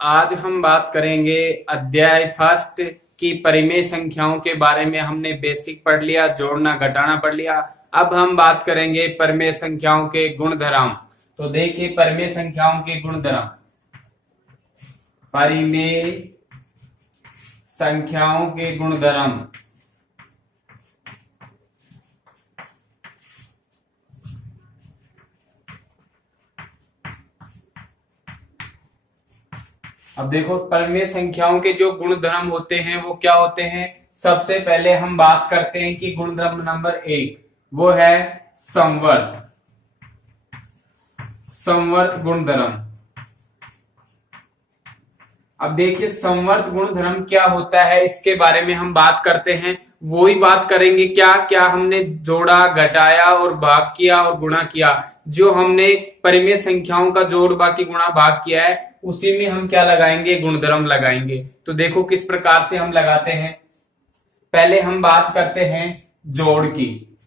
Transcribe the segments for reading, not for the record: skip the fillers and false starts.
आज हम बात करेंगे अध्याय फर्स्ट की परिमेय संख्याओं के बारे में। हमने बेसिक पढ़ लिया, जोड़ना घटाना पढ़ लिया। अब हम बात करेंगे परिमेय संख्याओं के गुणधर्म। तो देखिए परिमेय संख्याओं के गुणधर्म। परिमेय संख्याओं के गुणधर्म। अब देखो परिमेय संख्याओं के जो गुणधर्म होते हैं वो क्या होते हैं। सबसे पहले हम बात करते हैं कि गुणधर्म नंबर 1 वो है संवर्त। संवर्त गुणधर्म। अब देखिए संवर्त गुणधर्म क्या होता है इसके बारे में हम बात करते हैं। वो ही बात करेंगे क्या क्या हमने जोड़ा, घटाया और भाग किया और गुणा किया। जो हमने परिमेय संख्याओं का जोड़ बाकी गुणा भाग किया है उसी में हम क्या लगाएंगे, गुणधर्म लगाएंगे। तो देखो किस प्रकार से हम लगाते हैं। पहले हम बात करते हैं जोड़ की।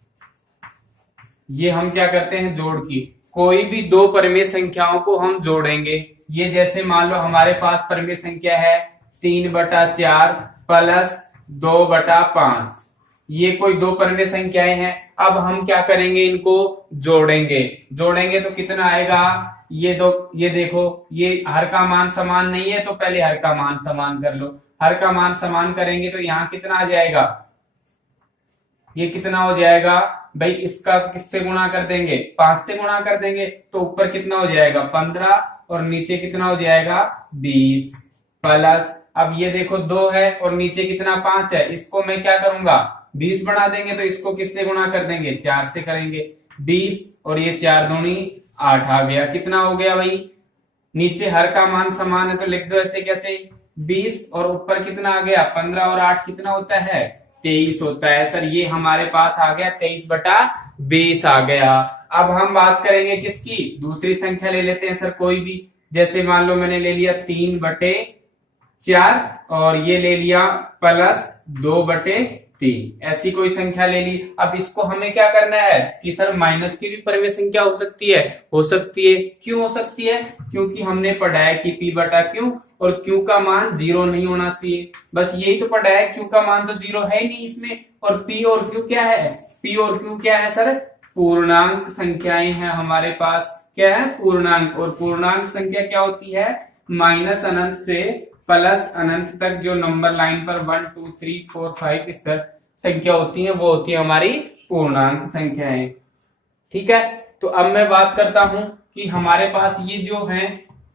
ये हम क्या करते हैं, जोड़ की। कोई भी दो परिमेय संख्याओं को हम जोड़ेंगे। ये जैसे मान लो हमारे पास परिमेय संख्या है 3/4 प्लस 2/5। ये कोई दो परिमेय संख्याएं हैं। अब हम क्या करेंगे, इनको जोड़ेंगे। जोड़ेंगे तो कितना आएगा, ये देखो ये हर का मान समान नहीं है तो पहले हर का मान समान कर लो। हर का मान समान करेंगे तो यहाँ कितना आ जाएगा, ये कितना हो जाएगा भाई। इसका किससे गुणा कर देंगे, 5 से गुणा कर देंगे तो ऊपर कितना हो जाएगा 15 और नीचे कितना हो जाएगा 20 प्लस। अब ये देखो 2 है और नीचे कितना 5 है। इसको मैं क्या करूंगा 20 बना देंगे तो इसको किससे गुणा कर देंगे, 4 से करेंगे। 20 और ये 4 दूनी 8 आ गया। कितना हो गया भाई, नीचे हर का मान समान है तो लिख दो ऐसे कैसे 20 और ऊपर कितना आ गया 15 और 8 कितना होता है 23 होता है। सर ये हमारे पास आ गया 23/20 आ गया। अब हम बात करेंगे किसकी, दूसरी संख्या ले लेते हैं सर कोई भी। जैसे मान लो मैंने ले लिया 3/4 और ये ले लिया प्लस 2/3। ऐसी कोई संख्या ले ली। अब इसको हमें क्या करना है कि सर माइनस की भी परिमेय संख्या हो सकती है। हो सकती है, क्यों हो सकती है, क्योंकि हमने पढ़ा है कि P/Q और Q का मान 0 नहीं होना चाहिए। बस यही तो पढ़ा है, Q का मान तो 0 है ही नहीं इसमें। और P और Q क्या है, P और Q क्या है सर, पूर्णांक संख्याएं हैं हमारे पास। क्या है, पूर्णांक। और पूर्णांक संख्या क्या होती है, माइनस अनंत से प्लस अनंत तक जो नंबर लाइन पर 1 2 3 4 5 इस तरह संख्या होती है वो होती है हमारी पूर्णांक संख्याएं। ठीक है, तो अब मैं बात करता हूं कि हमारे पास ये जो है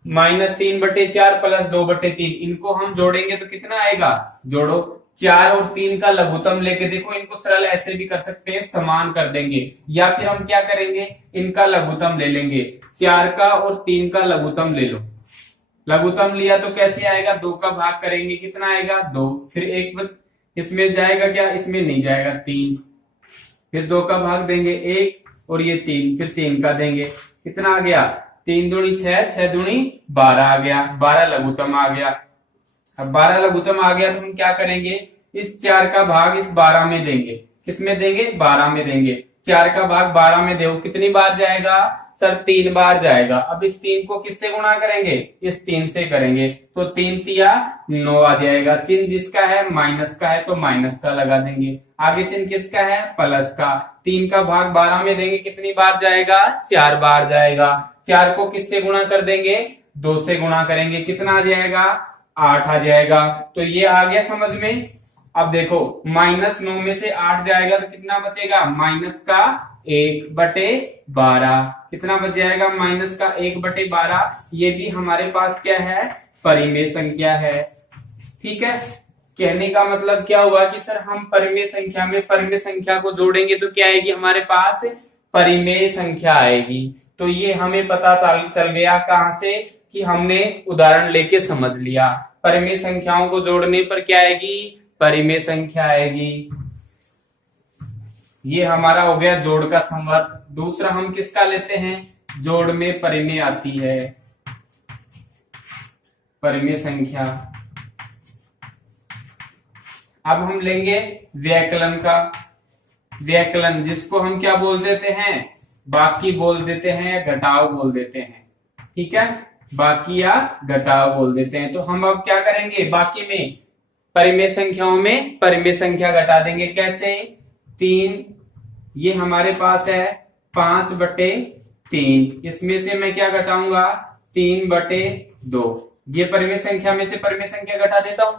-3/4 प्लस 2/3, इनको हम जोड़ेंगे तो कितना आएगा, जोड़ो 4 और 3 का लघुत्तम लेके देखो। इनको सरल ऐसे भी कर सकते हैं, समान कर देंगे, या फिर हम क्या करेंगे इनका लघुत्तम ले लेंगे। 4 का और 3 का लघुत्तम ले लो। लघुत्तम लिया तो कैसे आएगा, 2 का भाग करेंगे कितना आएगा 2। फिर एक इसमें जाएगा क्या, इसमें नहीं जाएगा 3। फिर 2 का भाग देंगे 1 और ये 3, फिर 3 का देंगे कितना आ गया 3 दूनी 6, 6 दूनी 12 आ गया। 12 लघुत्तम आ गया। अब 12 लघुत्तम आ गया तो हम क्या करेंगे, इस 4 का भाग इस 12 में देंगे। किसमें देंगे, 12 में देंगे। 4 का भाग 12 में दो, कितनी बार जाएगा सर, 3 बार जाएगा। अब इस 3 को किससे गुणा करेंगे, इस 3 से करेंगे तो 3 तिया 9 आ जाएगा। चिन्ह जिसका है माइनस का है तो माइनस का लगा देंगे। आगे चिन्ह किसका है, प्लस का। 3 का भाग 12 में देंगे, कितनी बार जाएगा 4 बार जाएगा। 4 को किससे गुणा कर देंगे, 2 से गुणा करेंगे, कितना आ जाएगा 8 आ जाएगा। तो ये आ गया समझ में। अब देखो -9 में से 8 जाएगा तो कितना बचेगा, माइनस का 1/12। कितना बच जाएगा, माइनस का 1/12। ये भी हमारे पास क्या है, परिमेय संख्या है। ठीक है, कहने का मतलब क्या हुआ कि सर हम परिमेय संख्या में परिमेय संख्या को जोड़ेंगे तो क्या आएगी हमारे पास, परिमेय संख्या आएगी। तो ये हमें पता चल गया कहां से, कि हमने उदाहरण लेके समझ लिया। परिमेय संख्याओं को जोड़ने पर क्या आएगी, परिमेय संख्या आएगी। ये हमारा हो गया जोड़ का संवर्त। दूसरा हम किसका लेते हैं, जोड़ में परिमेय आती है परिमेय संख्या। अब हम लेंगे व्यकलन का। व्यकलन जिसको हम क्या बोल देते हैं, बाकी बोल देते हैं, घटाव बोल देते हैं। ठीक है, बाकी या घटाव बोल देते हैं। तो हम अब क्या करेंगे, बाकी में परिमेय संख्याओं में परिमेय संख्या घटा देंगे। कैसे? 3 ये हमारे पास है 5/3, इसमें से मैं क्या घटाऊंगा 3/2। ये परिमेय संख्या में से परिमेय संख्या घटा देता हूं।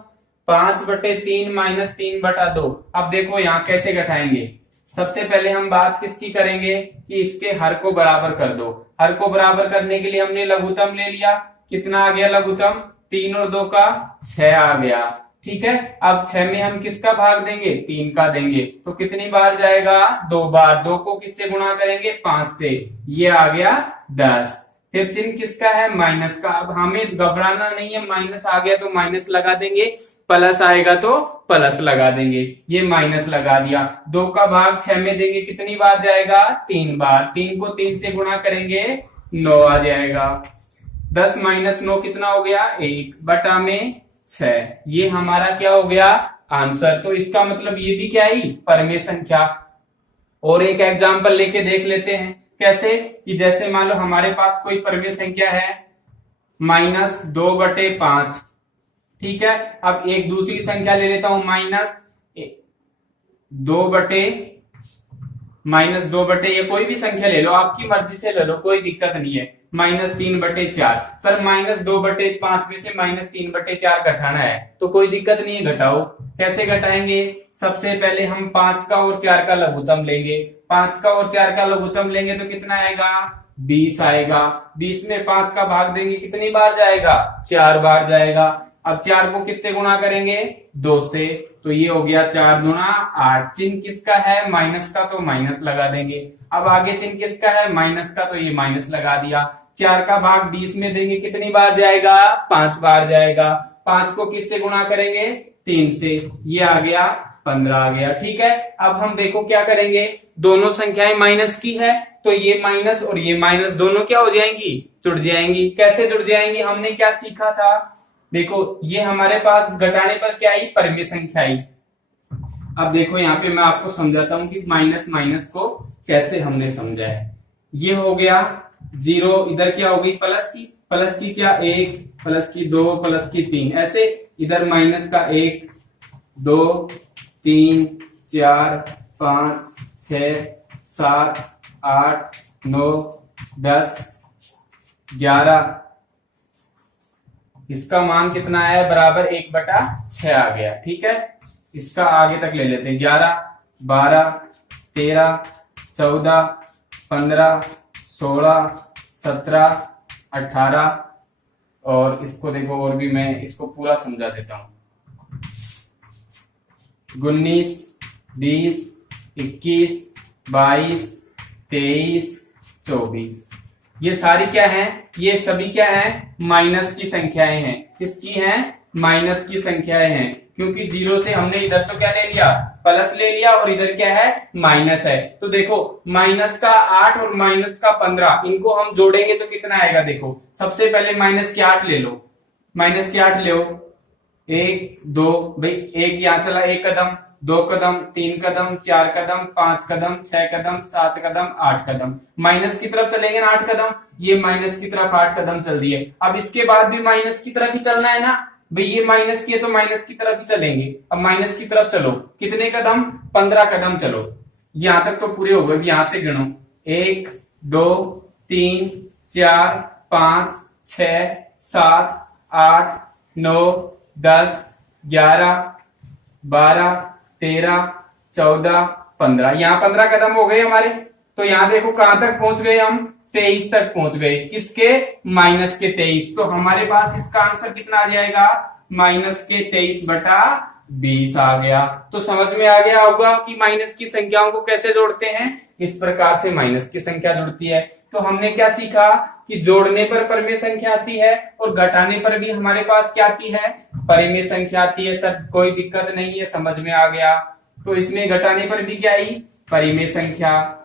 5/3 माइनस 3/2। अब देखो यहाँ कैसे घटाएंगे। सबसे पहले हम बात किसकी करेंगे कि इसके हर को बराबर कर दो। हर को बराबर करने के लिए हमने लघुत्तम ले लिया। कितना आ गया लघुत्तम? 3 और 2 का 6 आ गया। ठीक है, अब 6 में हम किसका भाग देंगे? 3 का देंगे। तो कितनी बार जाएगा? 2 बार। 2 को किससे गुणा करेंगे? 5 से। ये आ गया 10। फिर चिन्ह किसका है? माइनस का। अब हमें घबराना नहीं है, माइनस आ गया तो माइनस लगा देंगे, प्लस आएगा तो प्लस लगा देंगे। ये माइनस लगा दिया। 2 का भाग 6 में देंगे, कितनी बार जाएगा? 3 बार। 3 को 3 से गुणा करेंगे 9 आ जाएगा। 10 माइनस 9 कितना हो गया? 1/6। ये हमारा क्या हो गया? आंसर। तो इसका मतलब ये भी क्या है? परिमेय संख्या। और एक एग्जांपल लेके देख लेते हैं। कैसे? कि जैसे मान लो हमारे पास कोई परिमेय संख्या है -2/5। ठीक है, अब एक दूसरी संख्या ले लेता हूं -2/, या कोई भी संख्या ले लो, आपकी मर्जी से ले लो, कोई दिक्कत नहीं है। -3/4। सर -2/5 में से -3/4 घटाना है, तो कोई दिक्कत नहीं है, घटाओ। कैसे घटाएंगे? सबसे पहले हम 5 का और 4 का लघुत्तम लेंगे। 5 का और 4 का लघुत्तम लेंगे तो कितना आएगा? 20 आएगा। 20 में 5 का भाग देंगे, कितनी बार जाएगा? 4 बार जाएगा। अब 4 को किससे गुणा करेंगे? 2 से। तो ये हो गया 4 दूना 8। चिन्ह किसका है? माइनस का, तो माइनस लगा देंगे। अब आगे चिन्ह किसका है? माइनस का, तो ये माइनस लगा दिया। 4 का भाग 20 में देंगे, कितनी बार जाएगा? 5 बार जाएगा। 5 को किससे गुणा करेंगे? 3 से। ये आ गया 15 आ गया। ठीक है, अब हम देखो क्या करेंगे। दोनों संख्याएं माइनस की है, तो ये माइनस और ये माइनस दोनों क्या हो जाएंगी? जुड़ जाएंगी। कैसे जुड़ जाएंगी? हमने क्या सीखा था? देखो, ये हमारे पास घटाने पर क्या आई? परिमेय संख्या आई। अब देखो यहाँ पे मैं आपको समझाता हूं कि माइनस माइनस को कैसे हमने समझा है। ये हो गया 0, इधर क्या हो गई? प्लस की क्या? 1, प्लस की 2, प्लस की 3, ऐसे इधर माइनस का 1, 2, 3, 4, 5, 6, 7, 8, 9, 10, 11। इसका मान कितना है? बराबर 1/6 आ गया। ठीक है, इसका आगे तक ले लेते हैं। 11, 12, 13, 14, 15, 16, 17, 18, और इसको देखो, और भी मैं इसको पूरा समझा देता हूं। 19, 20, 21, 22, 23, 24। ये सारी क्या है? ये सभी क्या है? माइनस की संख्याएं हैं। किसकी हैं? माइनस की संख्याएं हैं, क्योंकि 0 से हमने इधर तो क्या ले लिया? प्लस ले लिया, और इधर क्या है? माइनस है। तो देखो, माइनस का 8 और माइनस का 15, इनको हम जोड़ेंगे तो कितना आएगा? देखो, सबसे पहले माइनस के 8 ले लो। माइनस के 8 लो। 1, 2, भाई 1 यहां चला, 1 कदम, 2 कदम, 3 कदम, 4 कदम, 5 कदम, 6 कदम, 7 कदम, 8 कदम। माइनस की तरफ चलेंगे ना 8 कदम, ये माइनस की तरफ 8 कदम चल दिए। अब इसके बाद भी माइनस की तरफ ही चलना है ना भाई, ये माइनस की है तो माइनस की तरफ ही चलेंगे। अब माइनस की तरफ चलो, कितने कदम? 15 कदम चलो। यहां तक तो पूरे हो गए। यहां से गिनो, 1, 2, 3, 4, 5, 6, 7, 8, 9, 10, 11, 12, 13, 14, 15। यहाँ 15 कदम हो गए हमारे। तो यहाँ देखो कहां तक पहुंच गए हम? 23 तक पहुंच गए। किसके? माइनस के 23। तो हमारे पास इसका आंसर कितना आ जाएगा? माइनस के 23/20 आ गया। तो समझ में आ गया होगा कि माइनस की संख्याओं को कैसे जोड़ते हैं। इस प्रकार से माइनस की संख्या जुड़ती है। तो हमने क्या सीखा कि जोड़ने पर परिमेय संख्या आती है, और घटाने पर भी हमारे पास क्या आती है? परिमेय संख्या आती है। सर कोई दिक्कत नहीं है, समझ में आ गया। तो इसमें घटाने पर भी क्या आई? परिमेय संख्या।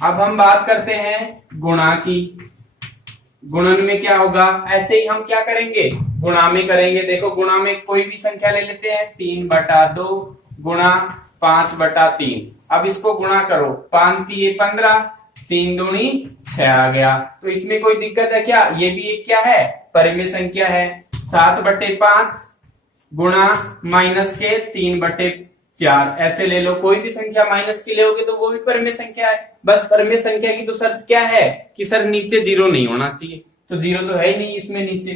अब हम बात करते हैं गुणा की। गुणन में क्या होगा? ऐसे ही हम क्या करेंगे? गुणा में करेंगे। देखो, गुणा में कोई भी संख्या ले लेते हैं। 3/2 गुणा 5/3। अब इसको गुणा करो। 5 3 15, 3 दूनी 6 आ गया। तो इसमें कोई दिक्कत है क्या? ये भी एक क्या है? परिमेय संख्या है। 7/5 गुणा माइनस के 3/4 ऐसे ले लो। कोई भी संख्या माइनस की लोगे तो वो भी परिमेय संख्या है। बस परिमेय संख्या की तो शर्त क्या है कि सर नीचे 0 नहीं होना चाहिए। तो 0 तो है ही नहीं इसमें नीचे।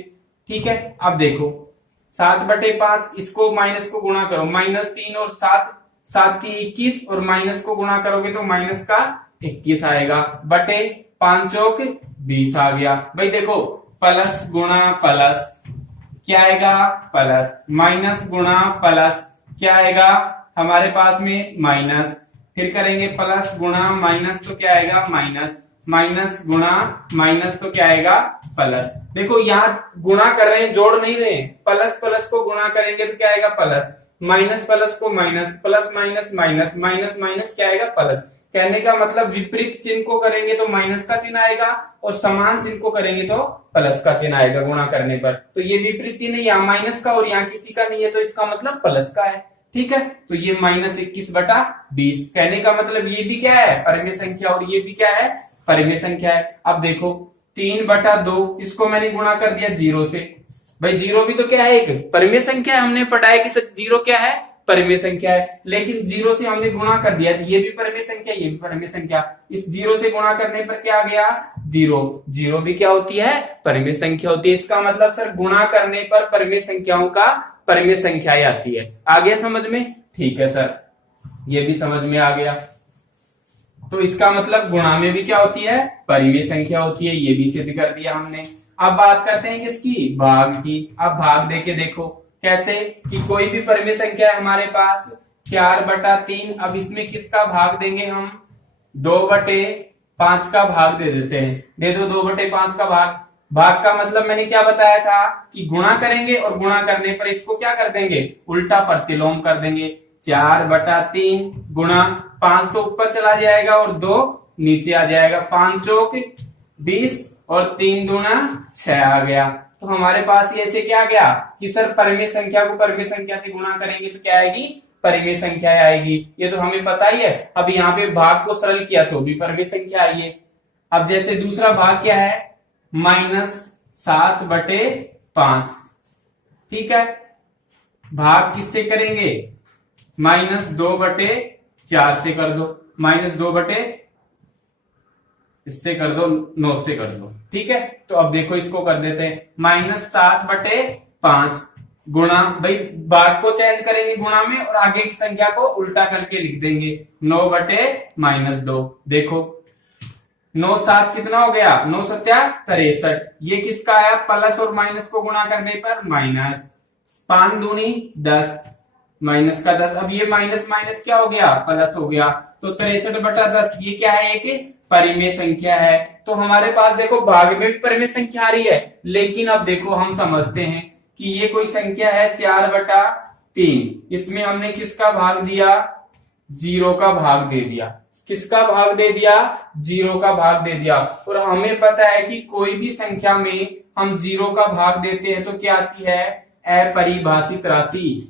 ठीक है, अब देखो 7/5 इसको माइनस को गुणा करो, -3 और 7, 7 की 21 और माइनस को गुणा करोगे तो माइनस का 21 आएगा बटे 5 चौक 20 आ गया। भाई देखो प्लस गुणा प्लस क्या आएगा? प्लस, माइनस गुणा प्लस क्या आएगा हमारे पास में? माइनस। फिर करेंगे प्लस गुणा माइनस तो क्या आएगा? माइनस। माइनस गुणा माइनस तो क्या आएगा? प्लस। देखो यहाँ गुणा कर रहे हैं, जोड़ नहीं रहे। प्लस प्लस को गुणा करेंगे तो क्या आएगा? प्लस। माइनस प्लस को minus, plus minus minus, minus minus क्या आएगा? प्लस। कहने का मतलब विपरीत चिन्ह को करेंगे तो माइनस का चिन्ह आएगा और समान चिन्ह को करेंगे तो प्लस का चिन्ह आएगा गुणा करने पर। तो ये विपरीत चिन्ह है, यहाँ माइनस का और यहाँ किसी का नहीं है, तो इसका मतलब प्लस का है। ठीक है, तो ये -21/20 कहने का मतलब ये भी क्या है? परिमेय संख्या, और ये भी क्या है? परिमेय संख्या है। अब देखो 3/2 इसको मैंने गुणा कर दिया 0 से। भाई 0 भी तो क्या है? एक परिमेय संख्या है। हमने पढ़ा है कि सच 0 क्या है? परिमेय संख्या है। लेकिन 0 से हमने गुणा कर दिया, ये भी परिमेय संख्या, ये भी परिमेय संख्या। इस 0 से गुणा करने पर क्या आ गया? 0। 0 भी क्या होती है? परिमेय संख्या होती है। इसका मतलब सर गुणा करने पर परिमेय संख्याओं का परिमेय संख्या आती है। आ गया समझ में? ठीक है सर, ये भी समझ में आ गया। तो इसका मतलब गुणा में भी क्या होती है? परिमेय संख्या होती है। ये भी सिद्ध कर दिया हमने। अब बात करते हैं किसकी? भाग की। अब भाग देके देखो कैसे कि कोई भी परिमेय संख्या है हमारे पास 4/3। अब इसमें किसका भाग देंगे हम? 2/5 का भाग दे देते हैं। दे दो 2/5 का भाग। भाग का मतलब मैंने क्या बताया था कि गुणा करेंगे और गुणा करने पर इसको क्या कर देंगे? उल्टा प्रतिलोम कर देंगे। 4/3 गुणा 5 तो ऊपर चला जाएगा और 2 नीचे आ जाएगा। 5 चौक 20 और 3 दूना 6 आ गया। तो हमारे पास ये ऐसे क्या आ गया कि सर परिमेय संख्या को परिमेय संख्या से गुणा करेंगे तो क्या आएगी? परिमेय संख्या आएगी। ये तो हमें पता ही है। अब यहाँ पे भाग को सरल किया तो भी परिमेय संख्या आई है। अब जैसे दूसरा भाग क्या है? -7/5। ठीक है, भाग किससे करेंगे? -2/4 से कर दो। -2 इससे कर दो, 9 से कर दो। ठीक है, तो अब देखो इसको कर देते हैं। -7/5 गुणा, भाई भाग को चेंज करेंगे गुणा में और आगे की संख्या को उल्टा करके लिख देंगे। 9/-2। देखो 9 7 कितना हो गया? 9 7 63। ये किसका आया? प्लस और माइनस को गुणा करने पर माइनस। 5 दूनी 10, माइनस का 10। अब ये माइनस माइनस क्या हो गया? प्लस हो गया। तो 63/10 ये क्या है? एक परिमेय संख्या है। तो हमारे पास देखो भाग में भी परिमेय संख्या आ रही है। लेकिन अब देखो हम समझते हैं कि ये कोई संख्या है 4/3। इसमें हमने किसका भाग दिया? 0 का भाग दे दिया। किसका भाग दे दिया? 0 का भाग दे दिया। और हमें पता है कि कोई भी संख्या में हम 0 का भाग देते हैं तो क्या आती है? अपरिभाषित राशि।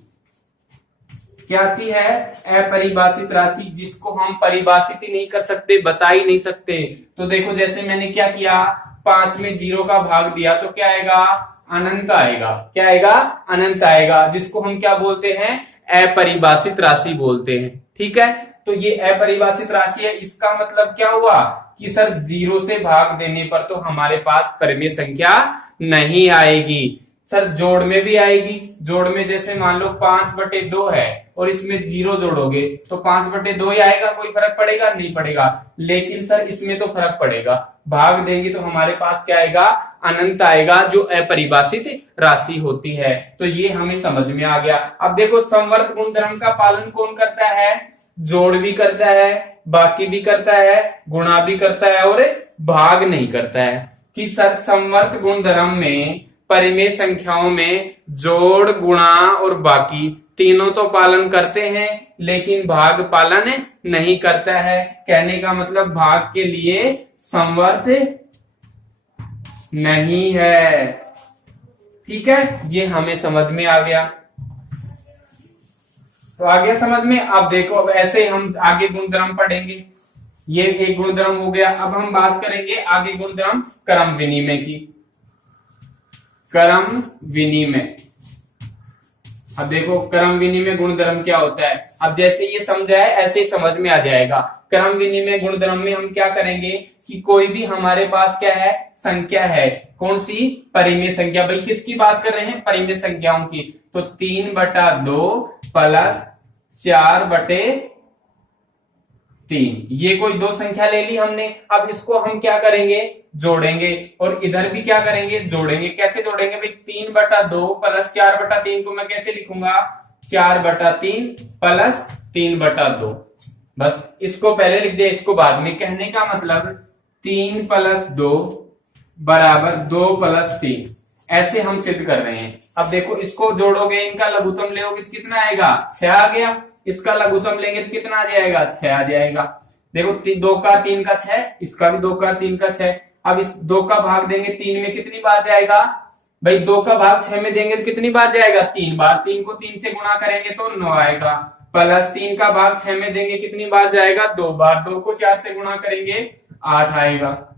क्या आती है? अपरिभाषित राशि, जिसको हम परिभाषित ही नहीं कर सकते, बता ही नहीं सकते। तो देखो जैसे मैंने क्या किया, 5 में 0 का भाग दिया तो क्या आएगा? अनंत आएगा। क्या आएगा? अनंत आएगा, जिसको हम क्या बोलते हैं? अपरिभाषित राशि बोलते हैं। ठीक है, तो ये अपरिभाषित राशि है। इसका मतलब क्या हुआ कि सर 0 से भाग देने पर तो हमारे पास परिमेय संख्या नहीं आएगी। सर जोड़ में भी आएगी। जोड़ में जैसे मान लो 5/2 है और इसमें 0 जोड़ोगे तो 5/2 ही आएगा। कोई फर्क पड़ेगा? नहीं पड़ेगा। लेकिन सर इसमें तो फर्क पड़ेगा। भाग देंगे तो हमारे पास क्या आएगा? अनंत आएगा, जो अपरिभाषित राशि होती है। तो ये हमें समझ में आ गया। अब देखो संवर्त गुणधर्म का पालन कौन करता है? जोड़ भी करता है, बाकी भी करता है, गुणा भी करता है और भाग नहीं करता है। कि सर संवर्त गुणधर्म में परिमेय संख्याओं में जोड़, गुणा और बाकी तीनों तो पालन करते हैं, लेकिन भाग पालन नहीं करता है। कहने का मतलब भाग के लिए संवर्त नहीं है। ठीक है, ये हमें समझ में आ गया। तो आ गया समझ में। अब देखो, अब ऐसे हम आगे गुणधर्म पढ़ेंगे। ये एक गुणधर्म हो गया। अब हम बात करेंगे आगे गुणधर्म क्रम विनिमय की। क्रम विनिमय, अब देखो क्रम विनिमय गुणधर्म क्या होता है। अब जैसे ये समझा है ऐसे ही समझ में आ जाएगा। क्रम विनिमय गुणधर्म में हम क्या करेंगे कि कोई भी हमारे पास क्या है, संख्या है, कौन सी, परिमेय संख्या। भाई किसकी बात कर रहे हैं, परिमेय संख्याओं की। तो 3/2 प्लस 4/3, ये कोई दो संख्या ले ली हमने। अब इसको हम क्या करेंगे, जोड़ेंगे, और इधर भी क्या करेंगे, जोड़ेंगे। कैसे जोड़ेंगे भाई, 3/2 प्लस 4/3 को मैं कैसे लिखूंगा, 4/3 प्लस 3/2। बस इसको पहले लिख दे, इसको बाद में। कहने का मतलब 3 + 2 बराबर 2 + 3, ऐसे हम सिद्ध कर रहे हैं। अब देखो इसको जोड़ोगे, इनका लघुत्तम लेोगे तो कितना आएगा, 6 आ गया। इसका लघुत्तम लेंगे तो कितना आ जाएगा, 6 आ जाएगा। देखो 2 का 3 का 6, इसका भी 2 का 3 का 6। अब इस 2 का भाग देंगे 3 में, कितनी बार जाएगा भाई, 2 का भाग 6 में देंगे तो कितनी बार जाएगा, 3 बार। 3 को 3 से गुणा करेंगे तो 9 आएगा। प्लस 3 का भाग 6 में देंगे, कितनी बार जाएगा, 2 बार। 2 को 4 से गुणा करेंगे 8 आएगा।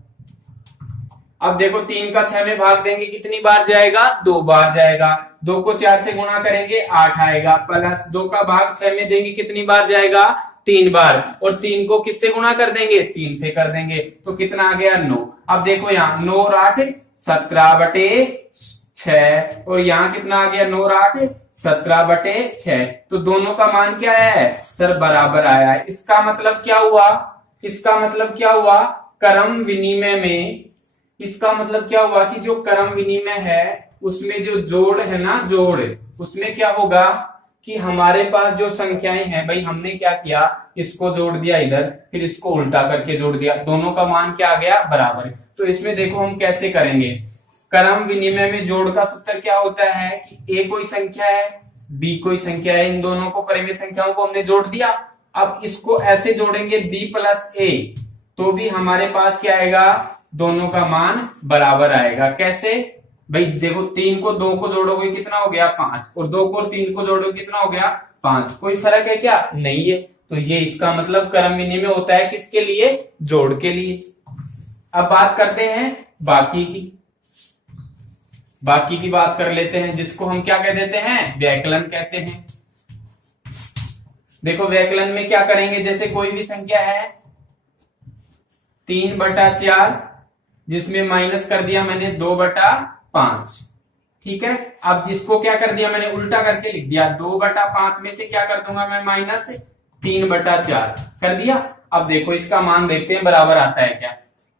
अब देखो 3 का 6 में भाग देंगे, कितनी बार जाएगा, 2 बार जाएगा। 2 को 4 से गुणा करेंगे 8 आएगा। प्लस 2 का भाग 6 में देंगे, कितनी बार जाएगा, 3 बार। और 3 को किससे गुणा कर देंगे, 3 से कर देंगे, तो कितना आ गया, 9। अब देखो यहाँ 9 और 8 17/6, और यहाँ कितना आ गया, 9 और 8 17/6। तो दोनों का मान क्या है सर, बराबर आया है। इसका मतलब क्या हुआ, इसका मतलब क्या हुआ, क्रम विनिमय में, इसका मतलब क्या हुआ कि जो क्रम विनिमय है उसमें जो जोड़ है ना, जोड़, उसमें क्या होगा कि हमारे पास जो संख्याएं हैं, भाई हमने क्या किया, इसको जोड़ दिया इधर, फिर इसको उल्टा करके जोड़ दिया, दोनों का मान क्या आ गया, बराबर। तो इसमें देखो हम कैसे करेंगे। क्रम विनिमय में जोड़ का सूत्र क्या होता है कि ए कोई संख्या है, बी कोई संख्या है, इन दोनों को परिमेय संख्याओं को हमने जोड़ दिया। अब इसको ऐसे जोड़ेंगे b + a, तो भी हमारे पास क्या आएगा, दोनों का मान बराबर आएगा। कैसे भाई, देखो 3 को 2 को जोड़ोगे कितना हो गया, 5, और 2 को 3 को जोड़ोगे कितना हो गया, 5। कोई फर्क है क्या, नहीं है। तो ये इसका मतलब क्रम विनिमय होता है किसके लिए, जोड़ के लिए। अब बात करते हैं बाकी की। बाकी की बात कर लेते हैं, जिसको हम क्या कह देते हैं, व्यकलन कहते हैं। देखो व्यकलन में क्या करेंगे, जैसे कोई भी संख्या है 3/4, जिसमें माइनस कर दिया मैंने 2/5, ठीक है। अब इसको क्या कर दिया मैंने, उल्टा करके लिख दिया। 2/5 में से क्या कर दूंगा मैं, माइनस 3/4 कर दिया। अब देखो इसका मान देखते हैं बराबर आता है क्या,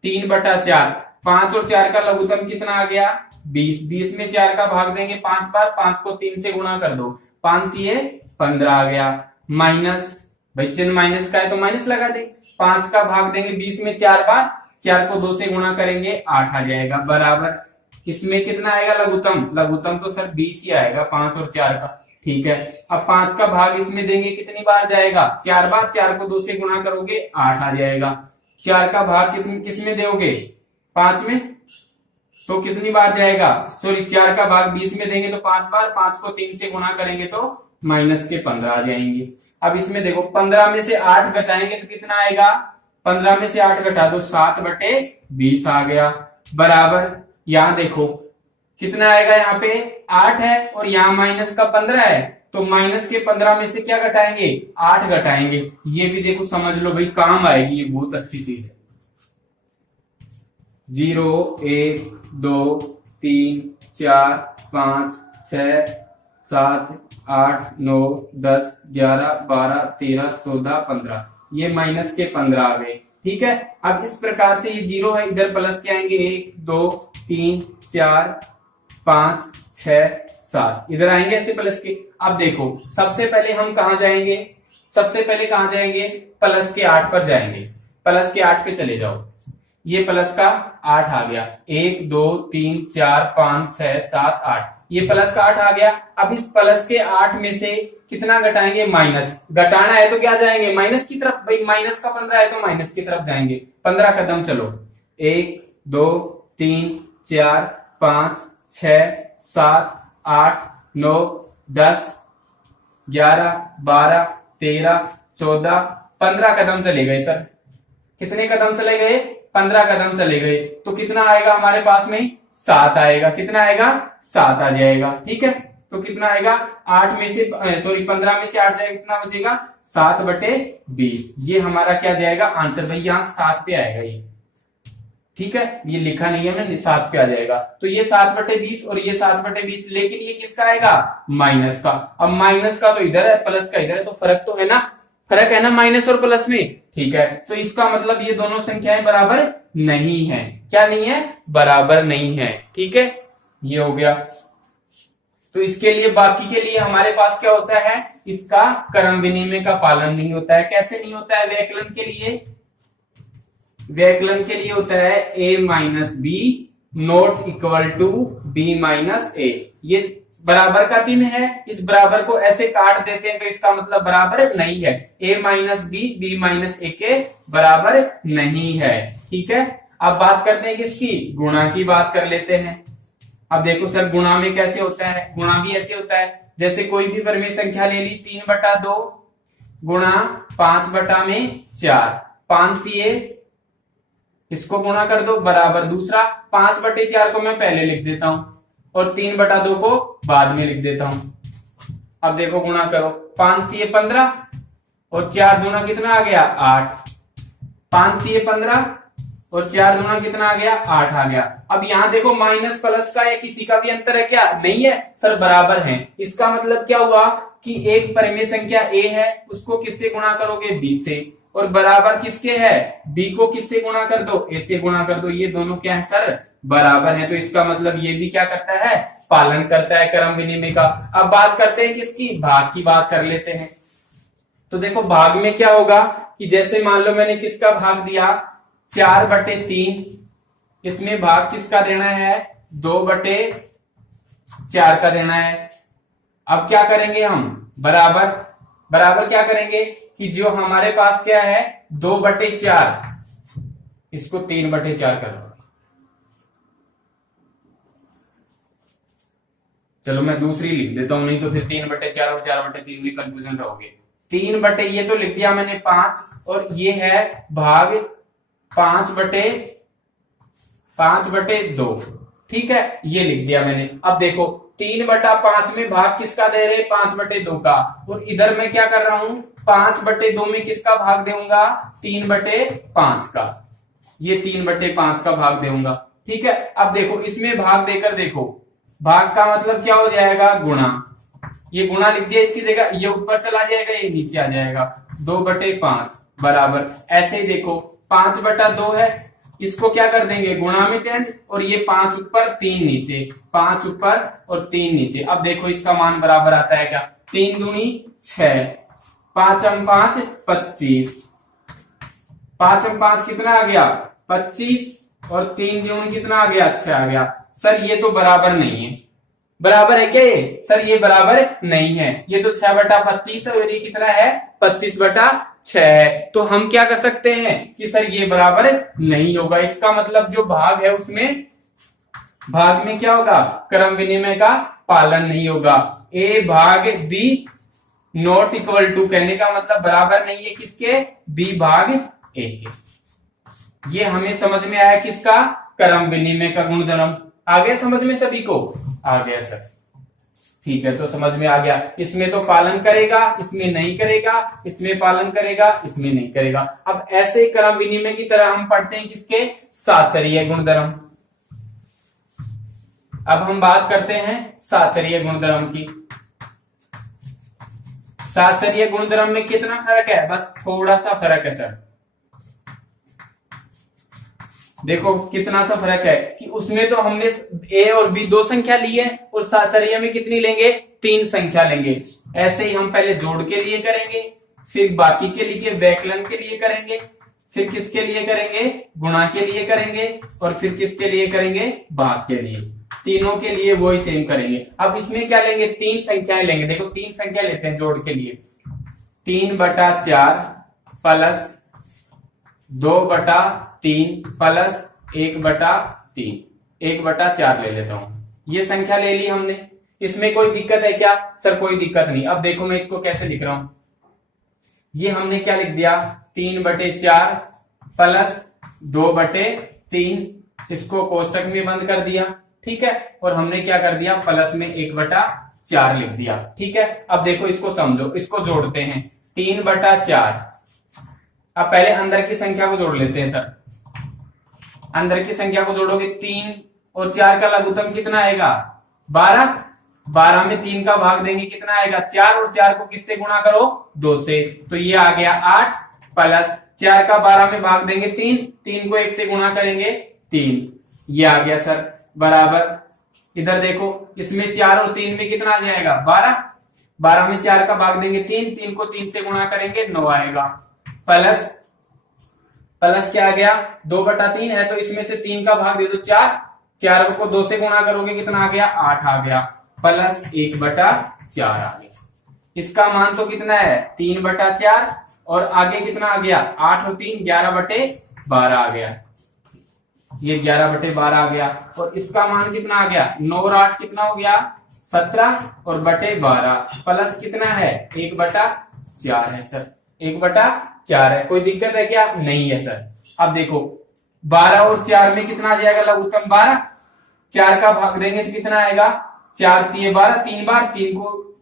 3/4, 5 और 4 का लघुत्तम कितना आ गया, 20। 20 में 4 का भाग देंगे 5 बार, 5 को 3 से गुणा कर दो, 5 3 15 आ गया। माइनस, भाई चिन्ह माइनस का है तो माइनस लगा दे। 5 का भाग देंगे 20 में 4 बार, 4 को 2 से गुणा करेंगे 8 आ जाएगा, बराबर। इसमें कितना आएगा लघुत्तम, लघुत्तम तो सर 20 ही आएगा, 5 और 4 का, ठीक है। अब 5 का भाग इसमें देंगे, कितनी बार जाएगा, 4 बार। 4 को 2 से गुणा करोगे 8 आ जाएगा। 4 का भाग किसमें दोगे, 5 में, तो कितनी बार जाएगा, सॉरी 4 का भाग 20 में देंगे तो 5 बार। 5 को 3 से गुणा करेंगे तो -15 आ जाएंगे। अब इसमें देखो 15 में से 8 घटाएंगे तो कितना आएगा, 15 में से 8 घटा दो, 7/20 आ गया, बराबर। यहां देखो कितना आएगा, यहाँ पे 8 है और यहाँ माइनस का 15 है, तो माइनस के 15 में से क्या घटाएंगे, 8 घटाएंगे। ये भी देखो समझ लो भाई, काम आएगी, ये बहुत अच्छी चीज है। 0 1 2 3 4 5 6 7 8 9 10 11 12 13 14 15, ये माइनस के 15 आ गए, ठीक है। अब इस प्रकार से ये 0 है, इधर प्लस के आएंगे 1 2 3 4 5 6 7, इधर आएंगे ऐसे प्लस के। अब देखो सबसे पहले हम कहा जाएंगे, सबसे पहले कहा जाएंगे, प्लस के 8 पर जाएंगे। प्लस के 8 पे चले जाओ, ये प्लस का 8 आ गया, 1 2 3 4 5 6 7 8, ये प्लस का 8 आ गया। अब इस प्लस के 8 में से कितना घटाएंगे, माइनस। घटाना है तो क्या जाएंगे, माइनस की तरफ। भाई माइनस का 15 है तो माइनस की तरफ जाएंगे, 15 कदम चलो। 1 2 3 4 5 6 7 8 9 10 11 12 13 14 15 कदम चले गए सर। कितने कदम चले गए, 15 कदम चले गए, तो कितना आएगा हमारे पास में, 7 आएगा। कितना आएगा, 7 आ जाएगा। ठीक है, तो कितना आएगा, 8 में से 15 में से 8 जाएगा, कितना बचेगा, 7/20। ये हमारा क्या जाएगा आंसर भाई, यहाँ 7 पे आएगा ये। ठीक है, ये लिखा नहीं है ना, 7 पे आ जाएगा। तो ये 7/20 और ये 7/20, लेकिन ये किसका आएगा, माइनस का। अब माइनस का तो इधर है, प्लस का इधर है, तो फर्क तो है ना, फर्क है ना माइनस और प्लस में। ठीक है, तो इसका मतलब ये दोनों संख्याएं बराबर नहीं है। क्या नहीं है, बराबर नहीं है। ठीक है, ये हो गया। तो इसके लिए, बाकी के लिए हमारे पास क्या होता है, इसका क्रम विनिमय का पालन नहीं होता है। कैसे नहीं होता है, व्याकलन के लिए, व्याकलन के लिए होता है a minus B not equal to b minus A. ये बराबर का चिन्ह है, इस बराबर को ऐसे काट देते हैं तो इसका मतलब बराबर नहीं है। a माइनस बी माइनस ए के बराबर नहीं है। ठीक है, अब बात करते हैं किसकी, गुणा की बात कर लेते हैं। अब देखो सर, गुणा में कैसे होता है, गुणा भी ऐसे होता है, जैसे कोई भी परिमेय संख्या ले ली, 3/2 गुणा 5/4, 5 तिये, इसको गुणा कर दो बराबर दूसरा, 5/4 को मैं पहले लिख देता हूं और 3/2 को बाद में लिख देता हूं। अब देखो गुणा करो, 5 तिये 15 और 4 दूना कितना आ गया, 8। 5 तिये 15 और 4 दूना कितना आ गया, 8 आ गया। अब यहाँ देखो माइनस प्लस का या किसी का भी अंतर है क्या, नहीं है सर, बराबर है। इसका मतलब क्या हुआ कि एक परिमेय संख्या a है, उसको किससे गुणा करोगे, b से, और बराबर किसके है, b को किससे गुणा कर दो, a से गुणा कर दो। ये दोनों क्या है सर, बराबर है। तो इसका मतलब ये भी क्या करता है, पालन करता है क्रम विनिमय का। अब बात करते हैं किसकी, भाग की बात कर लेते हैं। तो देखो भाग में क्या होगा कि जैसे मान लो मैंने किसका भाग दिया, 4/3, इसमें भाग किसका देना है, 2/4 का देना है। अब क्या करेंगे हम, बराबर, बराबर क्या करेंगे कि जो हमारे पास क्या है 2/4, इसको 3/4 कर दो। चलो मैं दूसरी लिख देता हूं, नहीं तो फिर 3/4 और 4/3 में कंफ्यूजन रहोगे। 3 ये तो लिख दिया मैंने 5, और ये है भाग 5/2। ठीक है, ये लिख दिया मैंने। अब देखो 3/5 में भाग किसका दे रहे, 5/2 का, और इधर मैं क्या कर रहा हूं, 5/2 में किसका भाग दूंगा, 3/5 का। ये 3/5 का भाग दूंगा। ठीक है, अब देखो इसमें भाग देकर देखो, भाग का मतलब क्या हो जाएगा, गुणा। ये गुणा लिख दिया, इसकी जगह ये ऊपर चला जाएगा, ये नीचे आ जाएगा, 2/5 बराबर। ऐसे ही देखो 5/2 है, इसको क्या कर देंगे, गुणा में चेंज, और ये 5 ऊपर 3 नीचे, 5 ऊपर और 3 नीचे। अब देखो इसका मान बराबर आता है क्या, 3 दूनी 6, 5 हम 5 25, 5 हम 5 कितना आ गया 25, और 3 दूनी कितना आ गया 6 आ गया। सर ये तो बराबर नहीं है, बराबर है क्या ये, सर ये बराबर नहीं है, ये तो 6/25 है और ये कितना है 25/6 है। तो हम क्या कर सकते हैं कि सर ये बराबर नहीं होगा। इसका मतलब जो भाग है उसमें, भाग में क्या होगा, क्रम विनिमय का पालन नहीं होगा। a भाग b नॉट इक्वल टू, कहने का मतलब बराबर नहीं है किसके, b भाग a के। ये हमें समझ में आया किसका, क्रम विनिमय का गुणधर्म। आ गया समझ में सभी को, आ गया सर, ठीक है, तो समझ में आ गया। इसमें तो पालन करेगा, इसमें नहीं करेगा, इसमें पालन करेगा, इसमें नहीं करेगा। अब ऐसे क्रम विनिमय की तरह हम पढ़ते हैं किसके, साचरीय गुणधर्म। अब हम बात करते हैं साचरीय गुणधर्म की। साचरीय गुणधर्म में कितना फर्क है, बस थोड़ा सा फर्क है सर। देखो कितना सा फर्क है कि उसमें तो हमने a और b 2 संख्या ली है, और साचरीय में कितनी लेंगे, 3 संख्या लेंगे। ऐसे ही हम पहले जोड़ के लिए करेंगे, फिर बाकी के लिए व्याकलन के लिए करेंगे, फिर किसके लिए करेंगे, गुणा के लिए करेंगे, और फिर किसके लिए करेंगे, भाग के लिए। तीनों के लिए वही सेम करेंगे। अब इसमें क्या लेंगे, 3 संख्याएं लेंगे। देखो 3 संख्या लेते हैं जोड़ के लिए, 3/4 प्लस 2/3 प्लस 1/3, 1/4 ले लेता हूं। ये संख्या ले ली हमने, इसमें कोई दिक्कत है क्या, सर कोई दिक्कत नहीं। अब देखो मैं इसको कैसे लिख रहा हूं, ये हमने क्या लिख दिया, 3/4 प्लस 2/3, इसको कोष्टक में बंद कर दिया, ठीक है। और हमने क्या कर दिया, प्लस में 1/4 लिख दिया, ठीक है। अब देखो इसको समझो, इसको जोड़ते हैं 3/4। अब पहले अंदर की संख्या को जोड़ लेते हैं सर। अंदर की संख्या को जोड़ोगे 3 और 4 का लघुत्तम कितना आएगा 12। 12 में 3 का भाग देंगे कितना आएगा 4, और 4 को किससे गुणा करो 2 से, तो ये आ गया 8, प्लस 4 का 12 में भाग देंगे 3, 3 को 1 से गुणा करेंगे 3, ये आ गया सर बराबर। इधर देखो इसमें 4 और 3 में कितना आ जाएगा 12, 12 में 4 का भाग देंगे 3, 3 को 3 से गुणा करेंगे 9 आएगा, प्लस प्लस क्या आ गया 2/3 है, तो इसमें से 3 का भाग दे दो 4, 4 को 2 से गुणा करोगे कितना आ गया 8 आ गया, प्लस 1/4 आ गया। इसका मान तो कितना है 3/4, और आगे कितना आ गया 8 और 3 11/12 आ गया, ये 11/12 आ गया। और इसका मान कितना आ गया 9 और 8 कितना हो गया 17 और बटे 12, प्लस कितना है 1/4 है सर, 1/4 है। कोई दिक्कत है क्या, नहीं है सर। अब देखो 12 और 4 में कितना आ जाएगा लघुत्तम 12, 4 का भाग देंगे तो कितना आएगा 4 3 12, 3 बार 3 को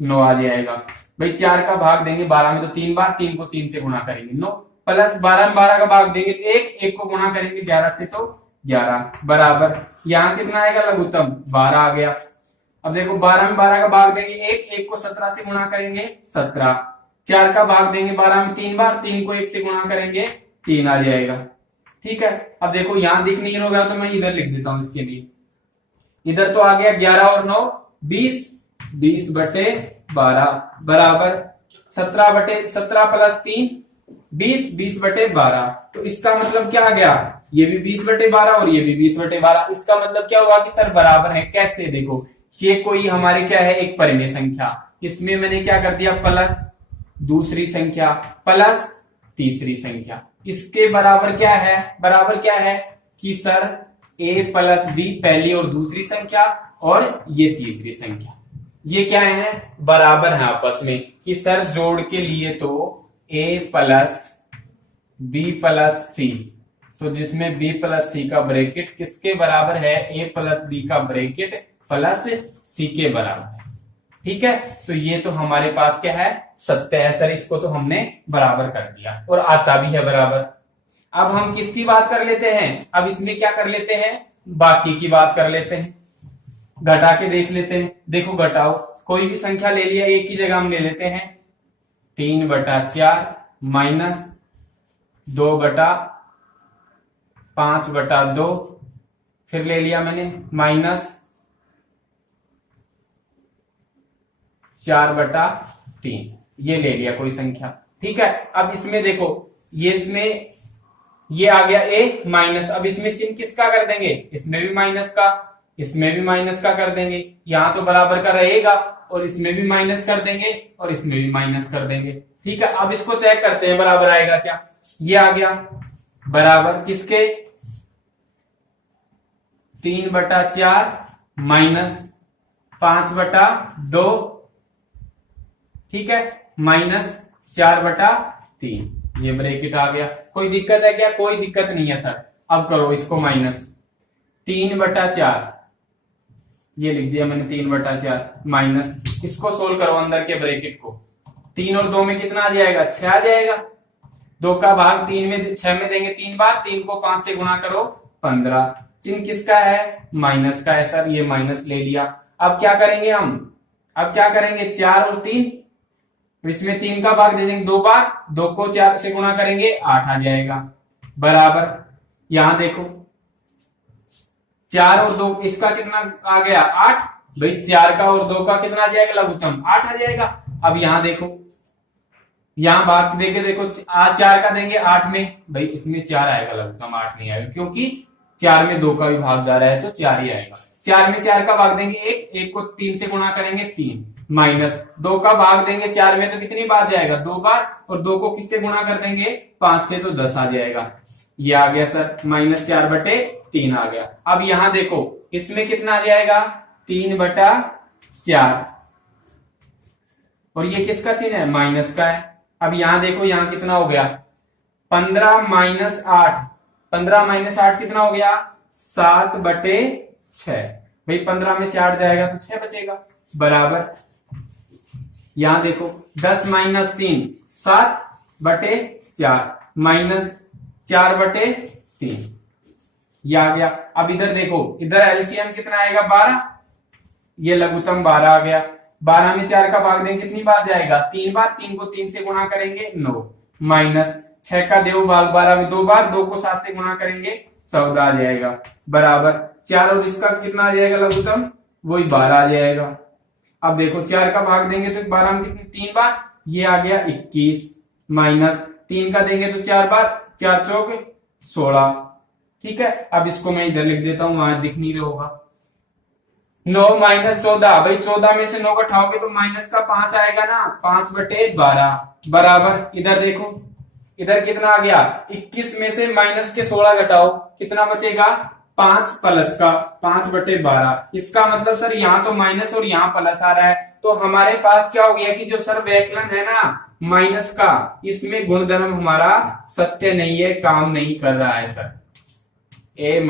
9 आ जाएगा भाई। 4 का भाग देंगे 12 में तो 3 बार, 3 को 3 से गुणा करेंगे 9, प्लस 12 में 12 का भाग देंगे तो 1, 1 को गुणा करेंगे 11 से तो 11 बराबर। यहाँ कितना आएगा लघुत्तम 12 आ गया। अब देखो 12 में 12 का भाग देंगे 1, 1 को 17 से गुणा करेंगे 17, 4 का भाग देंगे 12 में 3 बार, 3 को 1 से गुणा करेंगे 3 आ जाएगा, ठीक है। अब देखो यहां दिख नहीं होगा तो मैं इधर लिख देता हूं इसके लिए। इधर तो आ गया 11 और 9 20, 20/12 बराबर 17 प्लस 3 20, 20/12। तो इसका मतलब क्या आ गया, ये भी 20/12 और ये भी 20/12। इसका मतलब क्या हुआ कि सर बराबर है। कैसे, देखो ये कोई हमारे क्या है एक परिमेय संख्या, इसमें मैंने क्या कर दिया प्लस दूसरी संख्या प्लस तीसरी संख्या, इसके बराबर क्या है, बराबर क्या है कि सर a प्लस b पहली और दूसरी संख्या और ये तीसरी संख्या, ये क्या है बराबर है आपस में। कि सर जोड़ के लिए तो a plus b plus c, तो जिसमें b प्लस c का ब्रैकेट किसके बराबर है a प्लस b का ब्रैकेट प्लस c के बराबर है, ठीक है। तो ये तो हमारे पास क्या है सत्य है सर, इसको तो हमने बराबर कर दिया और आता भी है बराबर। अब हम किसकी बात कर लेते हैं, अब इसमें क्या कर लेते हैं बाकी की बात कर लेते हैं, घटा के देख लेते हैं। देखो घटाओ, कोई भी संख्या ले लिया एक की जगह हम ले लेते हैं 3/4 माइनस 2/5/2, फिर ले लिया मैंने माइनस 4/3, ये ले लिया कोई संख्या, ठीक है। अब इसमें देखो ये इसमें ये आ गया a माइनस, अब इसमें चिन्ह किसका कर देंगे, इसमें भी माइनस का, इसमें भी माइनस का कर देंगे, यहां तो बराबर का रहेगा और इसमें भी माइनस कर देंगे और इसमें भी माइनस कर देंगे, ठीक है। अब इसको चेक करते हैं बराबर आएगा क्या, ये आ गया बराबर किसके 3/4 माइनस 5/2, ठीक है, माइनस 4/3, ये ब्रैकेट आ गया। कोई दिक्कत है क्या, कोई दिक्कत नहीं है सर। अब करो इसको माइनस 3/4, ये लिख दिया मैंने 3/4 माइनस, इसको सोल्व करो अंदर के ब्रैकेट को, 3 और 2 में कितना आ जाएगा 6 आ जाएगा, 2 का भाग 3 में 6 में देंगे 3 बार, 3 को 5 से गुणा करो 15, चिन्ह किसका है माइनस का है सर, ये माइनस ले लिया। अब क्या करेंगे हम, अब क्या करेंगे 4 और 3, इसमें 3 का भाग दे देंगे 2 बार, 2 को 4 से गुणा करेंगे 8 आ जाएगा बराबर। यहां देखो 4 और 2 इसका कितना आ गया 8, भाई 4 का और 2 का कितना आ जाएगा लघुत्तम 8 आ जाएगा। अब यहां देखो, यहां भाग देके देखो 4 का देंगे 8 में, भाई इसमें 4 आएगा लघुत्तम 8 नहीं आएगा, क्योंकि 4 में 2 का भी भाग जा रहा है तो 4 ही आएगा। 4 में 4 का भाग देंगे 1, 1 को 3 से गुणा करेंगे 3, माइनस 2 का भाग देंगे 4 में तो कितनी बार जाएगा 2 बार, और 2 को किससे गुणा कर देंगे 5 से तो 10 आ जाएगा, ये आ गया सर -4/3 आ गया। अब यहां देखो इसमें कितना आ जाएगा 3/4, और ये किसका चिन्ह है माइनस का है। अब यहां देखो यहां कितना हो गया 15 - 8, 15 - 8 कितना हो गया? 7/6। भाई 15 में से 8 जाएगा तो 6 बचेगा, बराबर। यहां देखो 10 - 3, 7/4 -4/3, ये आ गया। अब इधर देखो, इधर एलसीएम कितना आएगा? 12, ये लघुत्तम 12 आ गया। 12 में 4 का भाग देंगे कितनी बार जाएगा? 3 बार। 3 को 3 से गुणा करेंगे 9, माइनस 6 का देव भाग 12 में 2 बार, 2 को 7 से गुणा करेंगे 14 आ जाएगा, बराबर। 4 और इसका कितना आ जाएगा लघुत्तम? वही 12 आ जाएगा। अब देखो 4 का भाग देंगे तो 12 में कितनी? 3 बार, ये आ गया 21, माइनस 3 का देंगे तो 4 बार, 4 चौक 16। ठीक है, अब इसको मैं इधर लिख देता हूं, वहां दिख नहीं रहा होगा। 9 - 14, भाई 14 में से 9 घटाओगे तो माइनस का 5 आएगा ना, 5/12, बराबर। इधर देखो, इधर कितना आ गया? 21 में से माइनस के 16 घटाओ, कितना बचेगा? 5 प्लस का 5/12। इसका मतलब सर यहाँ तो माइनस और यहाँ प्लस आ रहा है, तो हमारे पास क्या हो गया कि जो सर व्यकलन है ना माइनस का, इसमें गुणधर्म हमारा सत्य नहीं है, काम नहीं कर रहा है सर। a -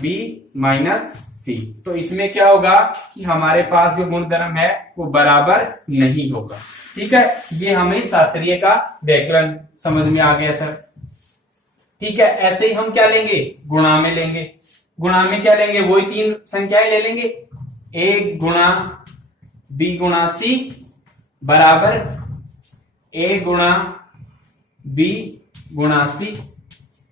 b - c, तो इसमें क्या होगा कि हमारे पास जो गुणधर्म है वो बराबर नहीं होगा। ठीक है, ये हमें शास्त्रीय का व्याकरण समझ में आ गया सर। ठीक है, ऐसे ही हम क्या लेंगे? गुणा में लेंगे। गुणा में क्या लेंगे? वही 3 संख्याएं ले लेंगे, a गुणा b गुणा c बराबर a गुणा b गुणा c,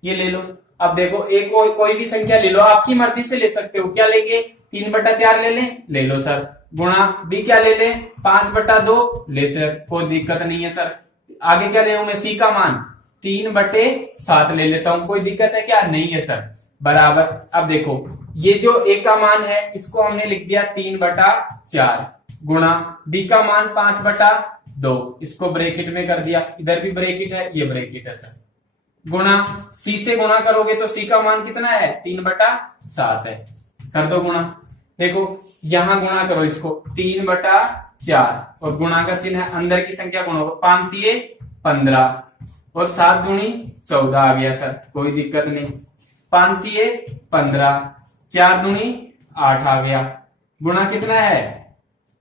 ये ले लो। अब देखो एक कोई भी संख्या ले लो, आपकी मर्जी से ले सकते हो। क्या लेंगे? 3/4 ले लें, ले लो सर। गुणा b क्या ले लें? 5/2 ले सर, कोई दिक्कत नहीं है सर। आगे क्या ले मैं? c का मान 3/7 ले लेता हूं, कोई दिक्कत है क्या? नहीं है सर, बराबर। अब देखो ये जो a का मान है इसको हमने लिख दिया 3/4, गुणा b का मान 5/2, इसको ब्रैकेट में कर दिया, इधर भी ब्रैकेट है, ये ब्रैकेट है सर। गुणा c से गुणा करोगे तो c का मान कितना है? 3/7 है, कर दो गुणा। देखो यहां गुणा करो इसको, 3/4 और गुणा का चिन्ह है, अंदर की संख्या गुणा, 5 - 15 और 7 दूनी 14 आ गया सर, कोई दिक्कत नहीं। 5 - 15, 4 दूनी 8 आ गया, गुणा कितना है?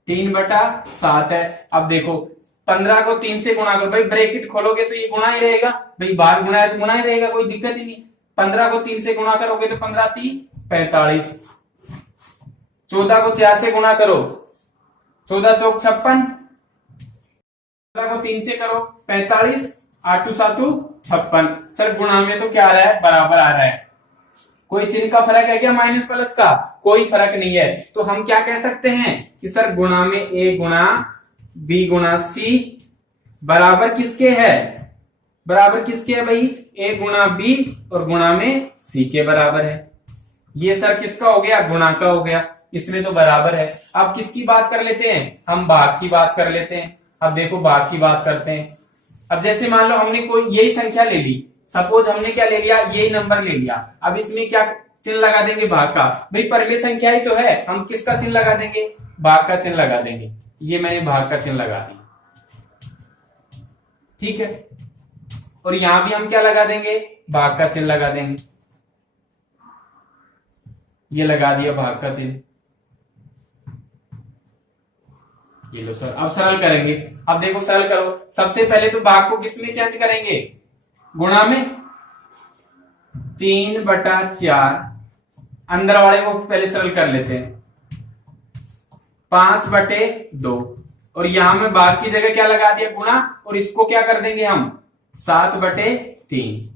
3/7 है। अब देखो 15 को 3 से गुणा करो, भाई ब्रैकेट खोलोगे तो ये गुणा ही रहेगा, भाई बाहर गुणा है तो गुणा ही रहेगा, कोई दिक्कत ही नहीं। 15 को 3 से गुणा करोगे तो 15 × 3 = 45। 14 को 4 से गुणा करो, 14 चौक 56, 14 को 3 से करो 45, 8 × 7 = 56। सर गुणा में तो क्या आ रहा है? बराबर आ रहा है। कोई चिन्ह का फर्क है क्या? माइनस प्लस का कोई फर्क नहीं है, तो हम क्या कह सकते हैं कि सर गुणा में a गुणा b गुणा c बराबर किसके है? बराबर किसके है भाई? a गुणा b और गुणा में c के बराबर है। ये सर किसका हो गया? गुणा का हो गया, इसमें तो बराबर है। अब किसकी बात कर लेते हैं? हम भाग की बात कर लेते हैं। अब देखो भाग की बात करते हैं। अब जैसे मान लो हमने कोई यही संख्या ले ली, सपोज हमने क्या ले लिया? यही नंबर ले लिया। अब इसमें क्या चिन्ह लगा देंगे? भाग का। भाई परिमेय संख्या ही तो है, हम किसका चिन्ह लगा देंगे? भाग का चिन्ह लगा देंगे। ये मैंने भाग का चिन्ह लगा दिया, ठीक है। और यहां भी हम क्या लगा देंगे? भाग का चिन्ह लगा देंगे, ये लगा दिया भाग का चिन्ह। ये लो सर, अब सरल करेंगे। अब देखो सरल करो, सबसे पहले तो भाग को किसमें चेंज करेंगे? गुणा में। 3/4, अंदर वाले को पहले सरल कर लेते हैं, 5/2 और यहां में भाग की जगह क्या लगा दिया? गुणा, और इसको क्या कर देंगे हम? 7/3।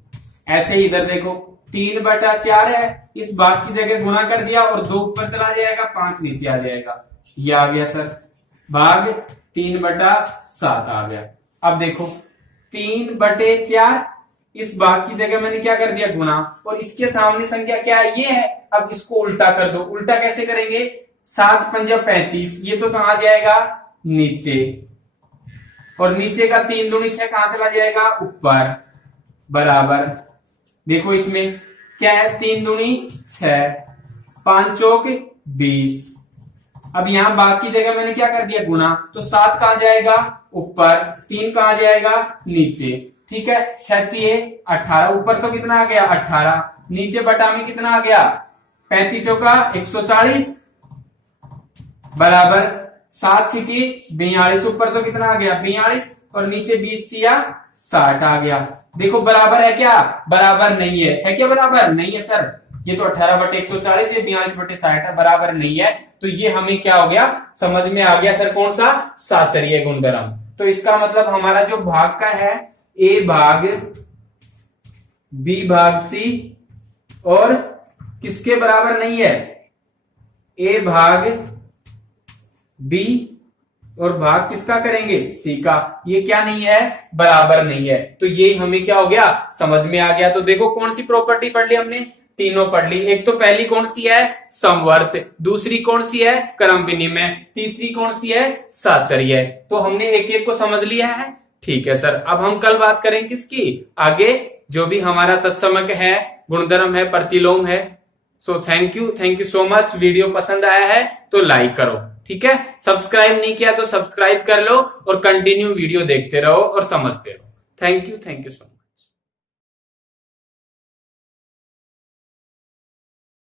ऐसे ही इधर देखो 3/4 है, इस भाग की जगह गुणा कर दिया और 2 ऊपर चला जाएगा, 5 नीचे आ जाएगा, ये आ गया सर भाग 3/7 आ गया। अब देखो 3/4, इस भाग की जगह मैंने क्या कर दिया? गुणा, और इसके सामने संख्या क्या है? ये है। अब इसको उल्टा कर दो। उल्टा कैसे करेंगे? 7 × 5 = 35, ये तो कहां जाएगा? नीचे, और नीचे का 3 दूनी 6 कहां चला जाएगा? ऊपर, बराबर। देखो इसमें क्या है? 3 दूनी 6, 5 चौक 20। अब यहां भाग की जगह मैंने क्या कर दिया? गुणा, तो 7 कहां जाएगा? ऊपर, 3 कहां जाएगा? नीचे, ठीक है, 36 18, ऊपर तो कितना आ गया 18, नीचे बटा में कितना आ गया 35 चौका 140 बराबर 7 छिकी 42, ऊपर तो कितना आ गया 42 और नीचे 20 दिया 60 आ गया। देखो बराबर है क्या, बराबर नहीं है क्या बराबर नहीं है सर, ये तो 18/140 ये 42/60 है, बराबर नहीं है। तो ये हमें क्या हो गया समझ में आ गया सर, कौन सा साचरीय गुणधर्म। तो इसका मतलब हमारा जो भाग का है ए भाग बी भाग सी और किसके बराबर नहीं है, ए भाग बी और भाग किसका करेंगे सी का, ये क्या नहीं है बराबर नहीं है। तो ये हमें क्या हो गया समझ में आ गया। तो देखो कौन सी प्रॉपर्टी पढ़ ली हमने, तीनों पढ़ ली। एक तो पहली कौन सी है समवर्त, दूसरी कौन सी है क्रम विनिमय, तीसरी कौन सी है साचर्य। तो हमने एक एक को समझ लिया है। ठीक है सर, अब हम कल बात करें किसकी आगे, जो भी हमारा तत्समक है, गुणधर्म है, प्रतिलोम है। So thank you so much. Video पसंद आया है तो लाइक करो, ठीक है, सब्सक्राइब नहीं किया तो सब्सक्राइब कर लो और कंटिन्यू वीडियो देखते रहो और समझते रहो। Thank you so much.